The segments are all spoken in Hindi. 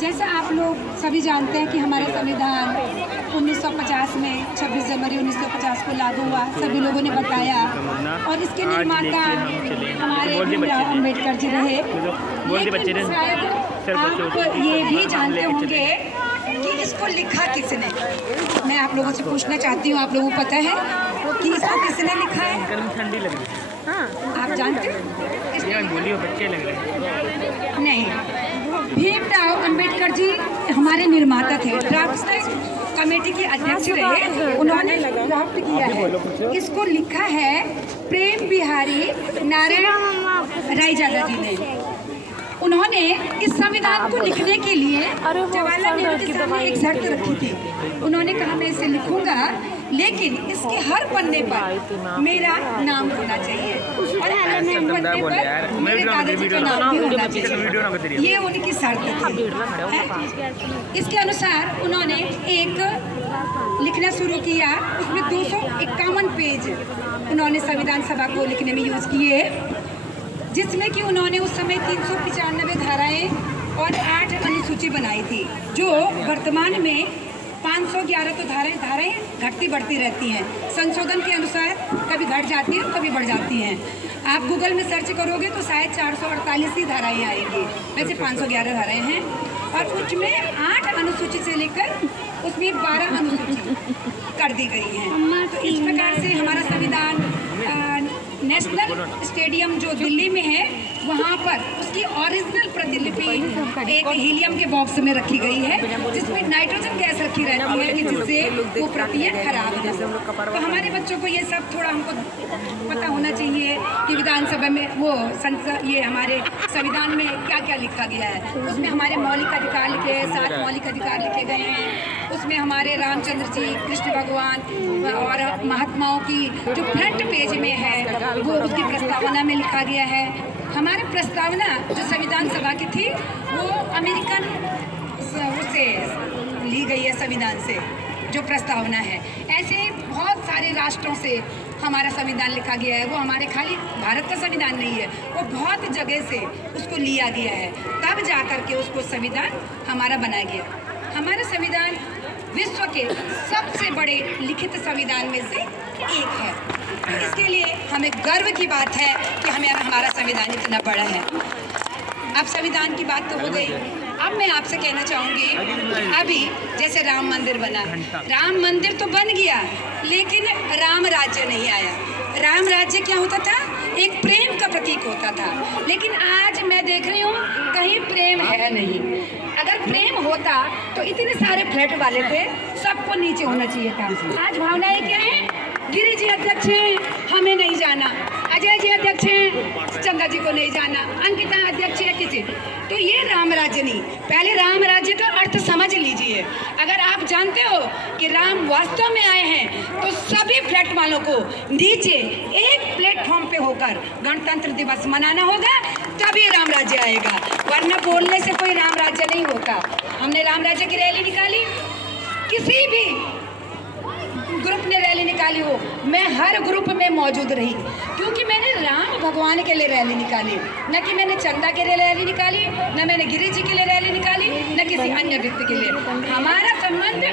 जैसा आप लोग सभी जानते हैं कि हमारा संविधान 1950 में 26 जनवरी 1950 को लागू हुआ, सभी लोगों ने बताया और इसके निर्माता हमारे भीमराव अम्बेडकर जी रहे। लेकिन शायद आप ये भी जानते होंगे कि इसको लिखा किसने। मैं आप लोगों से पूछना चाहती हूँ, आप लोगों को पता है कि इसको किसने लिखा है? ठंडी लग रही है। आप जानते हैं? बोलिए, बच्चे लग रहे हैं। नहीं, भीमराव अम्बेडकर जी हमारे निर्माता थे, ड्राफ्ट कमेटी के अध्यक्ष रहे। उन्होंने ड्राफ्ट किया है, इसको लिखा है प्रेम बिहारी नारायण रायजादा जी ने। उन्होंने इस संविधान को लिखने के लिए जवाहरलाल नेहरू के सामने एक शर्त रखी थी। उन्होंने कहा मैं इसे लिखूंगा लेकिन इसके हर पन्ने पर मेरा नाम होना चाहिए और हर पन्ने पर मेरे दादाजी का नाम भी होना चाहिए। ये उनकी शर्त थी। इसके अनुसार उन्होंने एक लिखना शुरू किया, उसमें 251 पेज उन्होंने संविधान सभा को लिखने में यूज किए, जिसमें कि उन्होंने उस समय 395 धाराएं और 8 अनुसूची बनाई थी, जो वर्तमान में 511 तो धाराएं घटती बढ़ती रहती हैं। संशोधन के अनुसार कभी घट जाती है, कभी बढ़ जाती हैं। आप गूगल में सर्च करोगे तो शायद 448 ही धाराएं आएंगी, वैसे 511 धाराएं हैं और उसमें 8 अनुसूची से लेकर उसमें 12 अनुसूची कर दी गई हैं। तो इस प्रकार से हमारा संविधान नेशनल स्टेडियम जो दिल्ली में है, वहाँ पर उसकी ओरिजिनल प्रतिलिपि एक हीलियम के बॉक्स में रखी गई है, जिसमें नाइट्रोजन गैस रखी रहती है कि जिससे वो प्रतियां खराब हो। तो हमारे बच्चों को ये सब थोड़ा हमको पता होना चाहिए कि विधानसभा में वो ये हमारे संविधान में क्या क्या लिखा गया है। उसमें हमारे मौलिक अधिकार लिखे, 7 मौलिक अधिकार लिखे गए हैं। उसमें हमारे रामचंद्र जी, कृष्ण भगवान और महात्माओं की जो फ्रंट पेज में है वो उसकी प्रस्तावना में लिखा गया है। हमारी प्रस्तावना जो संविधान सभा की थी वो अमेरिकन उससे ली गई है, संविधान से जो प्रस्तावना है। ऐसे ही बहुत सारे राष्ट्रों से हमारा संविधान लिखा गया है। वो हमारे खाली भारत का संविधान नहीं है, वो बहुत जगह से उसको लिया गया है, तब जा कर के उसको संविधान हमारा बनाया गया। हमारा संविधान विश्व के सबसे बड़े लिखित संविधान में से एक है। इसके लिए हमें गर्व की बात है कि हमारा संविधान इतना बड़ा है। अब संविधान की बात तो हो गई, अब मैं आपसे कहना चाहूँगी, अभी जैसे राम मंदिर बना, राम मंदिर तो बन गया लेकिन राम राज्य नहीं आया। राम राज्य क्या होता था? एक प्रेम का प्रतीक होता था, लेकिन आज मैं देख रही हूँ कहीं प्रेम है नहीं। अगर प्रेम होता तो इतने सारे फ्लैट वाले थे, सबको नीचे होना चाहिए था। आज भावनाएं क्या है? गिरी जी अध्यक्ष हैं, हमें नहीं जाना, अजय जी अध्यक्ष हैं, चंदा जी को नहीं जाना, अंकिता अध्यक्ष है किसी। तो ये राम राज्य नहीं। पहले राम राज्य का अर्थ समझ लीजिए। अगर आप जानते हो कि राम वास्तव में आए हैं तो सभी फ्लैट वालों को नीचे एक प्लेटफॉर्म पे होकर गणतंत्र दिवस मनाना होगा, तभी राम राज्य आएगा, वरना बोलने से कोई राम राज्य नहीं होता। हमने राम राज्य की रैली निकाली, किसी भी ग्रुप ने रैली निकाली हो, मैं हर ग्रुप में मौजूद रही, क्योंकि मैंने राम भगवान के लिए रैली निकाली, न कि मैंने चंदा के लिए रैली निकाली, न मैंने गिरी जी के लिए रैली निकाली, न किसी अन्य व्यक्ति के लिए। हमारा संबंध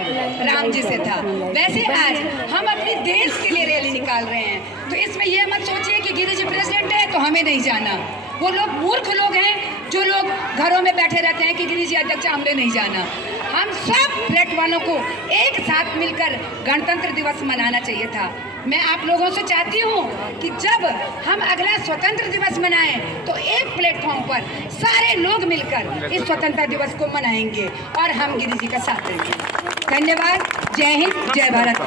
राम जी से था। वैसे आज हम अपने देश के लिए रैली निकाल रहे हैं, तो इसमें यह मत सोचिए कि गिरी जी प्रेसिडेंट है तो हमें नहीं जाना। वो लोग मूर्ख लोग हैं जो लोग घरों में बैठे रहते हैं कि गिरी जी अध्यक्ष हमने नहीं जाना। हम सब फ्लैट वालों को एक साथ मिलकर गणतंत्र दिवस मनाना चाहिए था। मैं आप लोगों से चाहती हूँ कि जब हम अगला स्वतंत्र दिवस मनाएं तो एक प्लेटफॉर्म पर सारे लोग मिलकर इस स्वतंत्रता दिवस को मनाएंगे और हम गिरी जी का साथ देंगे। धन्यवाद। जय हिंद, जय भारत।